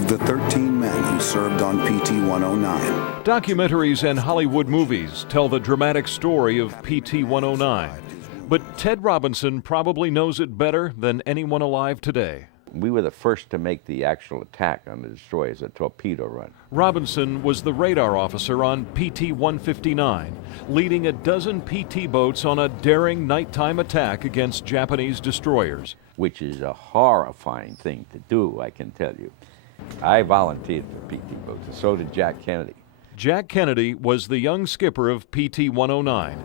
of the 13 men who served on PT-109. Documentaries and Hollywood movies tell the dramatic story of PT-109. But Ted Robinson probably knows it better than anyone alive today. We were the first to make the actual attack on the destroyers, a torpedo run. Robinson was the radar officer on PT-159, leading a dozen PT boats on a daring nighttime attack against Japanese destroyers. Which is a horrifying thing to do, I can tell you. I volunteered for PT boats, and so did Jack Kennedy. Jack Kennedy was the young skipper of PT-109,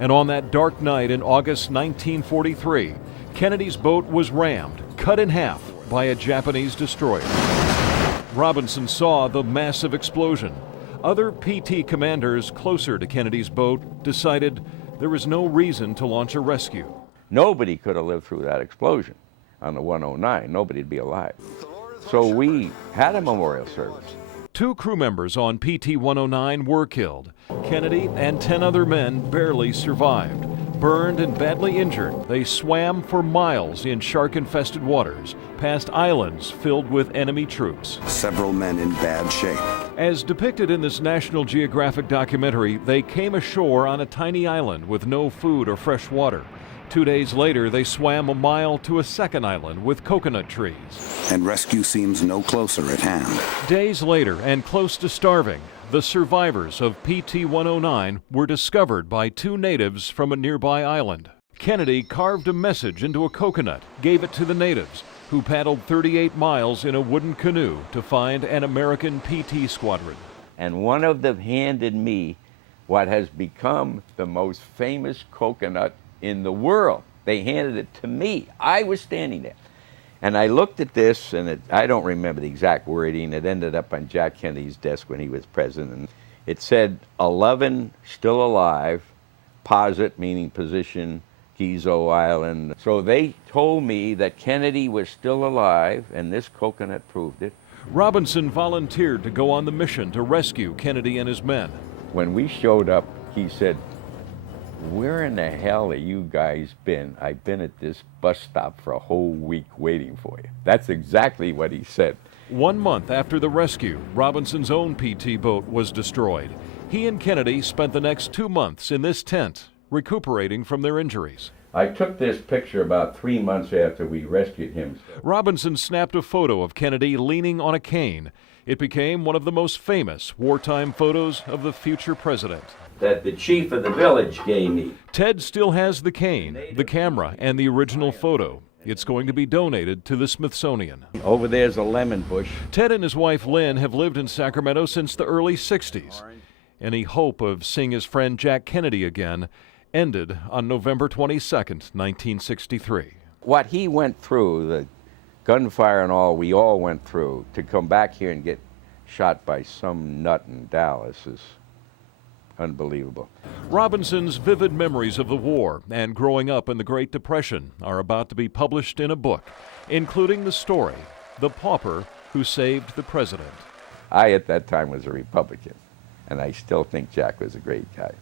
and on that dark night in August 1943, Kennedy's boat was rammed, cut in half by a Japanese destroyer. Robinson saw the massive explosion. Other PT commanders closer to Kennedy's boat decided there was no reason to launch a rescue. Nobody could have lived through that explosion on the 109. Nobody'd be alive. So we had a memorial service. 2 crew members on PT-109 were killed. Kennedy and 10 other men barely survived. Burned and badly injured, they swam for miles in shark-infested waters, past islands filled with enemy troops. Several men in bad shape. As depicted in this National Geographic documentary, they came ashore on a tiny island with no food or fresh water. 2 days later, they swam a mile to a second island with coconut trees. And rescue seems no closer at hand. Days later, and close to starving, the survivors of PT-109 were discovered by 2 natives from a nearby island. Kennedy carved a message into a coconut, gave it to the natives, who paddled 38 miles in a wooden canoe to find an American PT squadron. And one of them handed me what has become the most famous coconut in the world. They handed it to me. I was standing there. And I looked at this, and I don't remember the exact wording. It ended up on Jack Kennedy's desk when he was president. And it said, 11 still alive, posit, meaning position, Gizo Island. So they told me that Kennedy was still alive, and this coconut proved it. Robinson volunteered to go on the mission to rescue Kennedy and his men. When we showed up, he said, "Where in the hell have you guys been? I've been at this bus stop for a whole week waiting for you." That's exactly what he said. 1 month after the rescue, Robinson's own PT boat was destroyed. He and Kennedy spent the next 2 months in this tent, recuperating from their injuries. I took this picture about 3 months after we rescued him. Robinson snapped a photo of Kennedy leaning on a cane. It became one of the most famous wartime photos of the future president. That the chief of the village gave me. Ted still has the cane, the camera, and the original photo. It's going to be donated to the Smithsonian. Over there's a lemon bush. Ted and his wife Lynn have lived in Sacramento since the early 60s. Any hope of seeing his friend Jack Kennedy again ended on November 22nd, 1963. What he went through, the gunfire and all we all went through, to come back here and get shot by some nut in Dallas is unbelievable. Robinson's vivid memories of the war and growing up in the Great Depression are about to be published in a book, including the story, The Pauper Who Saved the President. I, at that time, was a Republican, and I still think Jack was a great guy.